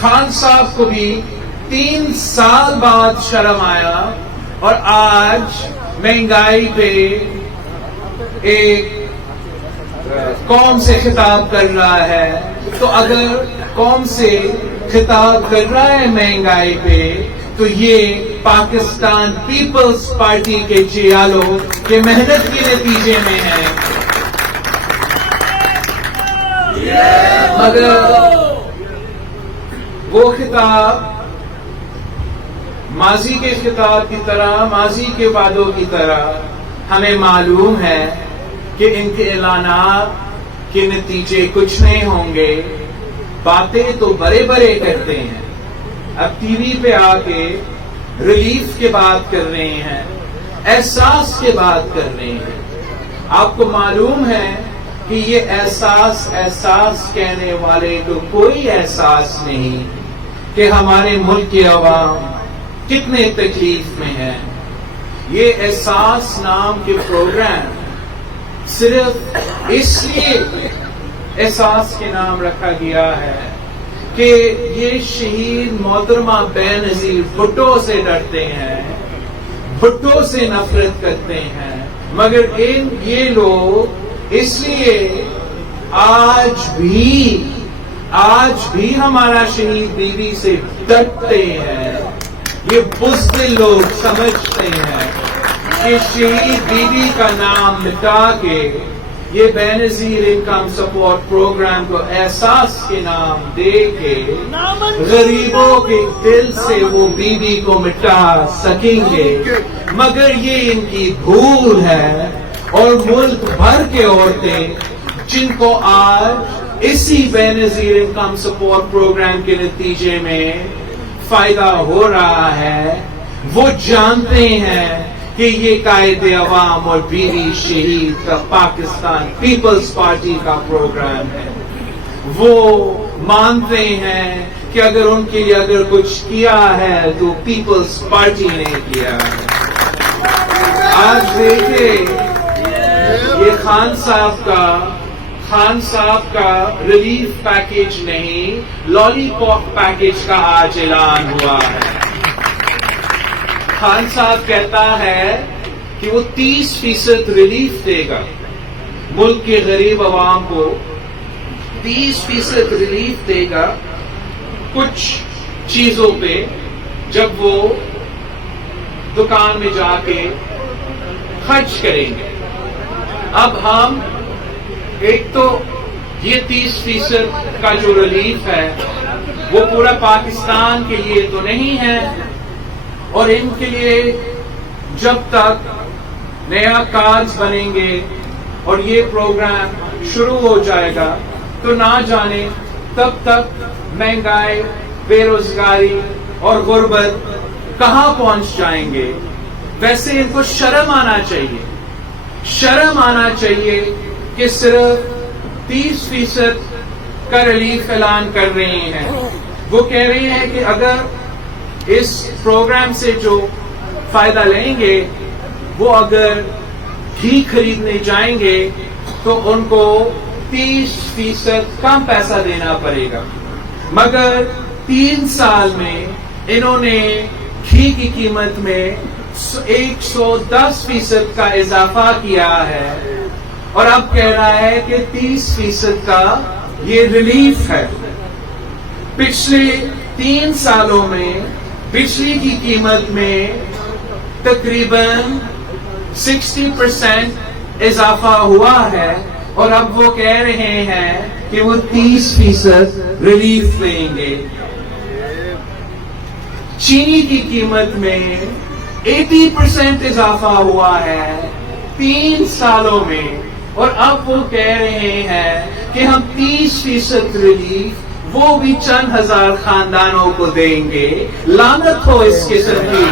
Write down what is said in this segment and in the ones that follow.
خان صاحب کو بھی 3 سال بعد شرم آیا اور آج مہنگائی پہ ایک قوم سے خطاب کر رہا ہے. تو اگر قوم سے خطاب کر رہا ہے مہنگائی پہ تو یہ پاکستان پیپلز پارٹی کے چیالوں کے محنت کے نتیجے میں ہے. مگر وہ خطاب ماضی کے خطاب کی طرح، ماضی کے وعدوں کی طرح ہمیں معلوم ہے کہ ان کے اعلانات کے نتیجے کچھ نہیں ہوں گے. باتیں تو بڑے بڑے کرتے ہیں، اب ٹی وی پہ آ کے ریلیف کے بات کر رہے ہیں، احساس کے بات کر رہے ہیں. آپ کو معلوم ہے کہ یہ احساس کہنے والے کو کوئی احساس نہیں کہ ہمارے ملک کے عوام کتنے تکلیف میں ہیں. یہ احساس نام کے پروگرام صرف اس لیے احساس کے نام رکھا گیا ہے کہ یہ شہید محترمہ بے نظیر بھٹو سے ڈرتے ہیں، بھٹو سے نفرت کرتے ہیں. مگر یہ لوگ اس لیے آج بھی ہمارا شہید بیوی سے ڈرتے ہیں. یہ بزدل لوگ سمجھتے ہیں کہ شہید بیوی کا نام مٹا کے یہ بے نظیر انکم سپورٹ پروگرام کو احساس کے نام دے کے غریبوں کے دل سے وہ بیوی کو مٹا سکیں گے. مگر یہ ان کی بھول ہے. اور ملک بھر کے عورتیں جن کو آج اسی بے نظیر انکم سپورٹ پروگرام کے نتیجے میں فائدہ ہو رہا ہے، وہ جانتے ہیں کہ یہ قائد عوام اور بیوی شہید کا پاکستان پیپلز پارٹی کا پروگرام ہے. وہ مانتے ہیں کہ اگر ان کے لیے اگر کچھ کیا ہے تو پیپلز پارٹی نے کیا ہے. آج دیکھیں یہ خان صاحب کا ریلیف پیکیج نہیں، لالی پاپ پیکیج کا آج اعلان ہوا ہے. خان صاحب کہتا ہے کہ وہ 30% ریلیف دے گا ملک کے غریب عوام کو، 30% ریلیف دے گا کچھ چیزوں پہ جب وہ دکان میں جا کے خرچ کریں گے. اب ہم ایک تو یہ 30% کا جو ریلیف ہے وہ پورا پاکستان کے لیے تو نہیں ہے، اور ان کے لیے جب تک نیا کارڈز بنیں گے اور یہ پروگرام شروع ہو جائے گا تو نہ جانے تب تک مہنگائی، بے روزگاری اور غربت کہاں پہنچ جائیں گے. ویسے ان کو شرم آنا چاہیے کہ صرف 30% کا ریلیف اعلان کر رہے ہیں. وہ کہہ رہے ہیں کہ اگر اس پروگرام سے جو فائدہ لیں گے وہ اگر گھی خریدنے جائیں گے تو ان کو 30% کم پیسہ دینا پڑے گا. مگر 3 سال میں انہوں نے گھی کی قیمت میں 110% کا اضافہ کیا ہے اور اب کہہ رہا ہے کہ 30% کا یہ ریلیف ہے. پچھلے 3 سالوں میں بجلی کی قیمت میں تقریباً 60% اضافہ ہوا ہے اور اب وہ کہہ رہے ہیں کہ وہ 30% ریلیف لیں گے. چینی کی قیمت میں 80% اضافہ ہوا ہے 3 سالوں میں اور اب وہ کہہ رہے ہیں کہ ہم 30% ریلیف وہ بھی چند ہزار خاندانوں کو دیں گے. لعنت ہو اس قسم کی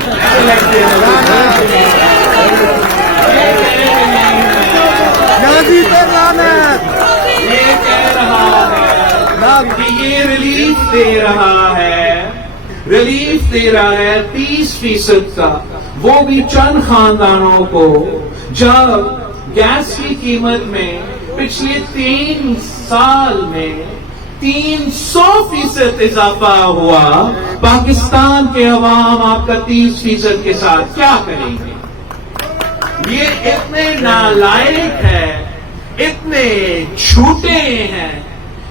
یہ کہہ رہا ہے کہ یہ ریلیف دے رہا ہے 30% کا وہ بھی چند خاندانوں کو. جب گیس کی قیمت میں پچھلے 3 سال میں 300% اضافہ ہوا، پاکستان کے عوام آپ کا 30% کے ساتھ کیا کریں گے؟ یہ اتنے نالائق ہے، اتنے جھوٹے ہیں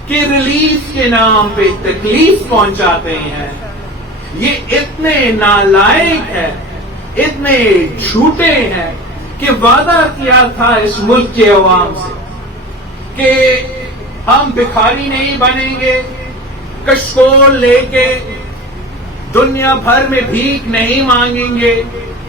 کہ ریلیف کے نام پہ تکلیف پہنچاتے ہیں۔ یہ اتنے نالائق ہے، اتنے جھوٹے ہیں کہ وعدہ کیا تھا اس ملک کے عوام سے کہ ہم بھکاری نہیں بنیں گے، کشکول لے کے دنیا بھر میں بھیک نہیں مانگیں گے،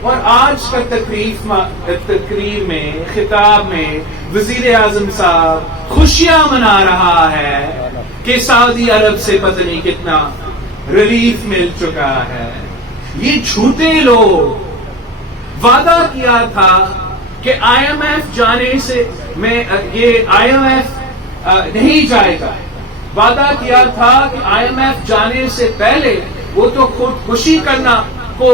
اور آج کا تقریر میں خطاب میں وزیر اعظم صاحب خوشیاں منا رہا ہے کہ سعودی عرب سے پتہ نہیں کتنا ریلیف مل چکا ہے۔ یہ جھوٹے لوگ، وعدہ کیا تھا کہ آئی ایم ایف جانے سے یہ آئی ایم ایف نہیں جائے گا، وعدہ کیا تھا کہ آئی ایم ایف جانے سے پہلے وہ تو خود خوشی کرنا کو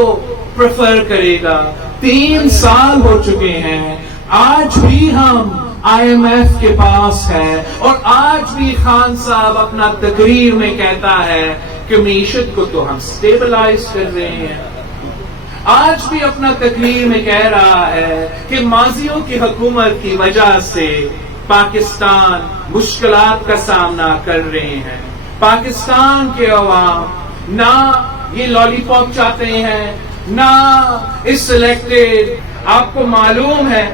پریفر کرے گا۔ 3 سال ہو چکے ہیں، آج بھی ہم آئی ایم ایف کے پاس ہے، اور آج بھی خان صاحب اپنا تقریر میں کہتا ہے کہ معیشت کو تو ہم سٹیبلائز کر رہے ہیں۔ آج بھی اپنا تقریر میں کہہ رہا ہے کہ ماضیوں کی حکومت کی وجہ سے پاکستان مشکلات کا سامنا کر رہے ہیں۔ پاکستان کے عوام نہ یہ لالی پاپ چاہتے ہیں، نہ اس سلیکٹڈ، آپ کو معلوم ہے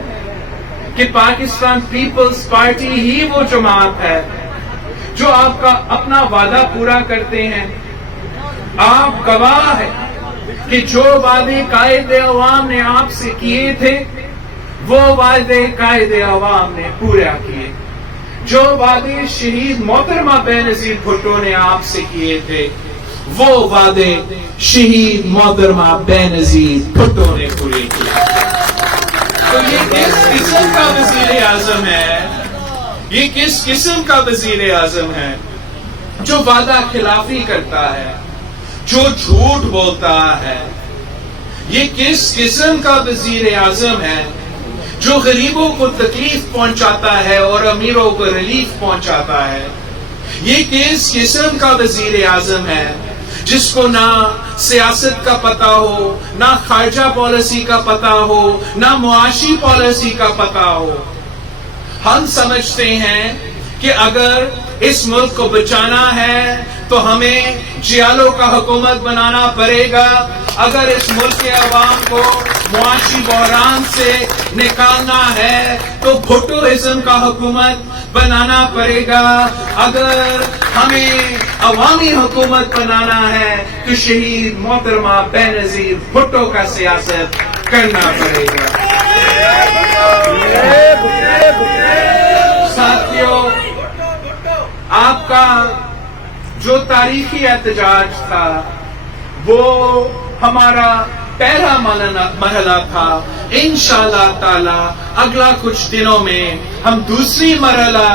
کہ پاکستان پیپلز پارٹی ہی وہ جماعت ہے جو آپ کا اپنا وعدہ پورا کرتے ہیں۔ آپ گواہ ہیں کہ جو وعدے قائد عوام نے آپ سے کیے تھے وہ وعدے قائد عوام نے پورا کیے۔ جو وعدے شہید محترمہ بینظیر بھٹو نے آپ سے کیے تھے وہ وعدے شہید محترمہ بینظیر بھٹو نے پورے کیے۔ تو یہ کس قسم کا وزیر اعظم ہے؟ یہ کس قسم کا وزیر اعظم ہے جو وعدہ خلافی کرتا ہے، جو جھوٹ بولتا ہے؟ یہ کس قسم کا وزیر اعظم ہے جو غریبوں کو تکلیف پہنچاتا ہے اور امیروں کو ریلیف پہنچاتا ہے؟ یہ کس قسم کا وزیر اعظم ہے جس کو نہ سیاست کا پتہ ہو، نہ خارجہ پالیسی کا پتہ ہو، نہ معاشی پالیسی کا پتہ ہو؟ ہم سمجھتے ہیں کہ اگر اس ملک کو بچانا ہے تو ہمیں جیالوں کا حکومت بنانا پڑے گا۔ اگر اس ملک کے عوام کو معاشی بحران سے نکالنا ہے تو بھٹوازم کا حکومت بنانا پڑے گا۔ اگر ہمیں عوامی حکومت بنانا ہے تو شہید محترمہ بینظیر بھٹو کا سیاست کرنا پڑے گا۔ ساتھیوں، آپ کا جو تاریخی احتجاج تھا وہ ہمارا پہلا مرحلہ تھا۔ انشاءاللہ تعالی اگلا کچھ دنوں میں ہم دوسری مرحلہ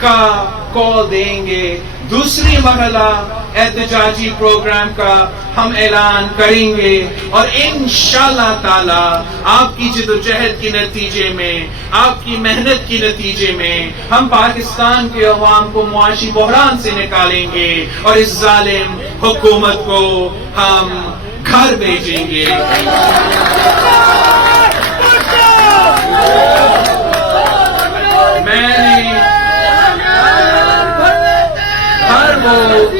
کا کال دیں گے، دوسری مرحلہ احتجاجی پروگرام کا ہم اعلان کریں گے، اور انشاءاللہ تعالی آپ کی جدوجہد کے نتیجے میں، آپ کی محنت کے نتیجے میں ہم پاکستان کے عوام کو معاشی بحران سے نکالیں گے اور اس ظالم حکومت کو ہم گھر بھیجیں گے۔ میں نے ہر وہ